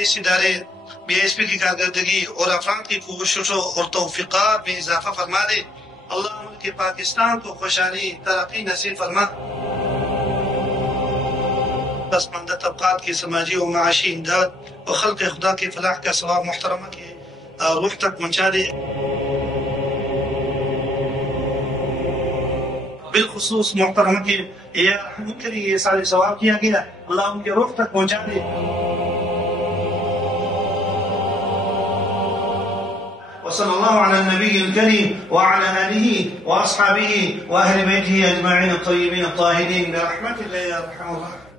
इस इदारे BSP की कारकर्दगी और अफराद की कोशिशों और तौफीकात में इजाफा फरमा दे। अल्लाह मुल्क पाकिस्तान को खुशहाली तरक्की नसीब फरमा। पसमानदा तबकात की समाजी और माशी इमदाद और खल्क़ खुदा की फलाह का सवाब मुहतरमा के रूह तक पहुँचा दे। बिलखुसूस मुहतरमा के ये सारे सवाब किया गया, अल्लाह उनके रूह तक पहुँचा दे। वसल्लल्लाहु अला नबील करीम व अला आलिहि व अस्हाबिहि व अहले बैतिहि अजमईन अत-तय्यबीन अत-ताहिरीन बिरहमतिल्लाहि या अरहमर राहिमीन।